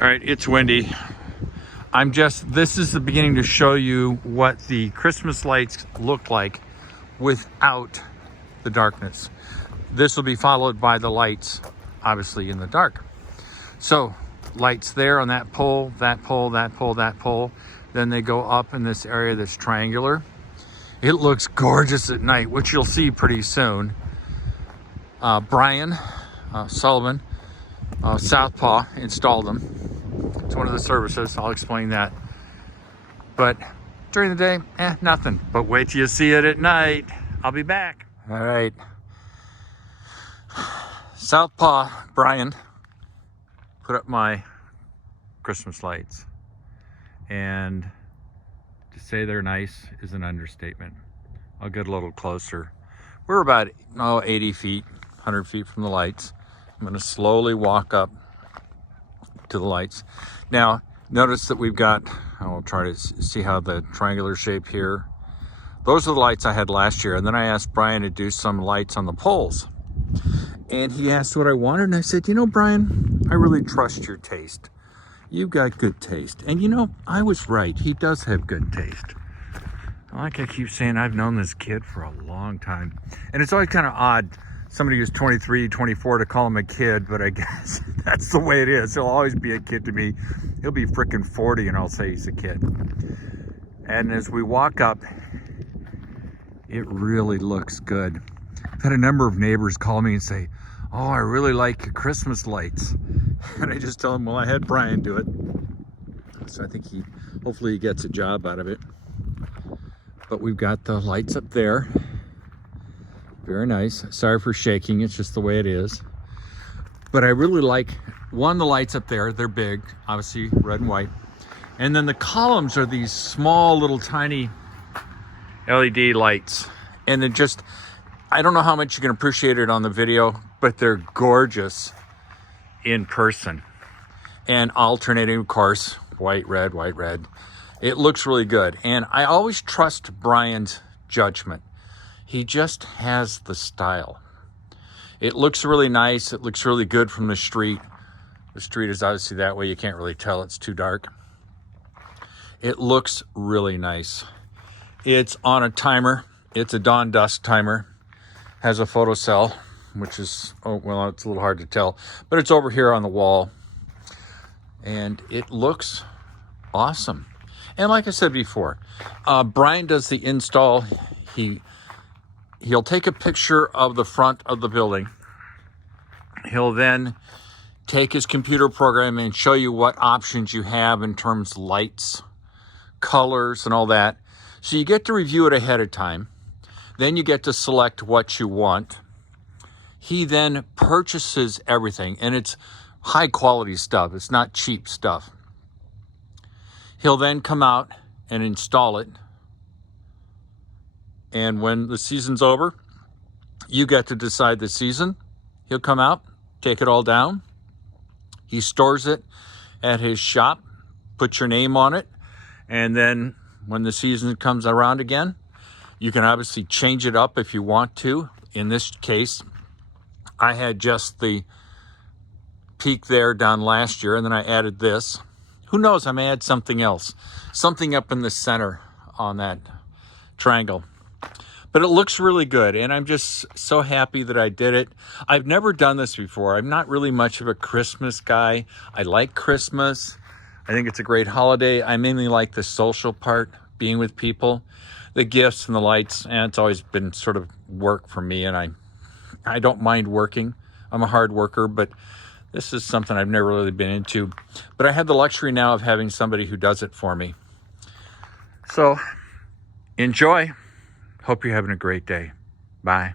All right, it's windy. This is the beginning to show you what the Christmas lights look like without the darkness. This will be followed by the lights, obviously in the dark. So lights there on that pole, that pole, that pole, that pole. Then they go up in this area that's triangular. It looks gorgeous at night, which you'll see pretty soon. Brian Sullivan, Southpaw installed them. It's one of the services, I'll explain that. But during the day, nothing. But wait till you see it at night. I'll be back. All right. Southpaw Brian put up my Christmas lights. And to say they're nice is an understatement. I'll get a little closer. We're about 80 feet, 100 feet from the lights. I'm gonna slowly walk up to the lights. Now, notice that we've got, I'll try to see how the triangular shape here. Those are the lights I had last year. And then I asked Brian to do some lights on the poles. And he asked what I wanted. And I said, you know, Brian, I really trust your taste. You've got good taste. And you know, I was right. He does have good taste. Like I keep saying, I've known this kid for a long time. And it's always kind of odd, somebody who's 23, 24 to call him a kid, but I guess that's the way it is. He'll always be a kid to me. He'll be freaking 40 and I'll say he's a kid. And as we walk up, it really looks good. I've had a number of neighbors call me and say, oh, I really like your Christmas lights. And I just tell them, well, I had Brian do it. So I think hopefully he gets a job out of it. But we've got the lights up there. Very nice. Sorry for shaking, it's just the way it is. But I really like, the lights up there, they're big, obviously red and white. And then the columns are these small little tiny LED lights. And they're just, I don't know how much you can appreciate it on the video, but they're gorgeous in person. And alternating, of course, white, red, white, red. It looks really good. And I always trust Brian's judgment. He just has the style. It looks really nice. It looks really good from the street. The street is obviously that way. You can't really tell. It's too dark. It looks really nice. It's on a timer. It's a dawn dusk timer. Has a photocell, which is, oh, well, it's a little hard to tell, but it's over here on the wall. And it looks awesome. And like I said before, Brian does the install. He'll take a picture of the front of the building. He'll then take his computer program and show you what options you have in terms of lights, colors, and all that. So you get to review it ahead of time. Then you get to select what you want. He then purchases everything, and it's high quality stuff. It's not cheap stuff. He'll then come out and install it. And when the season's over, you get to decide the season. He'll come out, take it all down. He stores it at his shop, put your name on it. And then when the season comes around again, you can obviously change it up if you want to. In this case, I had just the peak there done last year, and then I added this. Who knows, I may add something else. Something up in the center on that triangle. But it looks really good, and I'm just so happy that I did it. I've never done this before. I'm not really much of a Christmas guy. I like Christmas. I think it's a great holiday. I mainly like the social part, being with people. The gifts and the lights, and it's always been sort of work for me, and I don't mind working. I'm a hard worker, but this is something I've never really been into. But I have the luxury now of having somebody who does it for me. So, enjoy. Hope you're having a great day. Bye.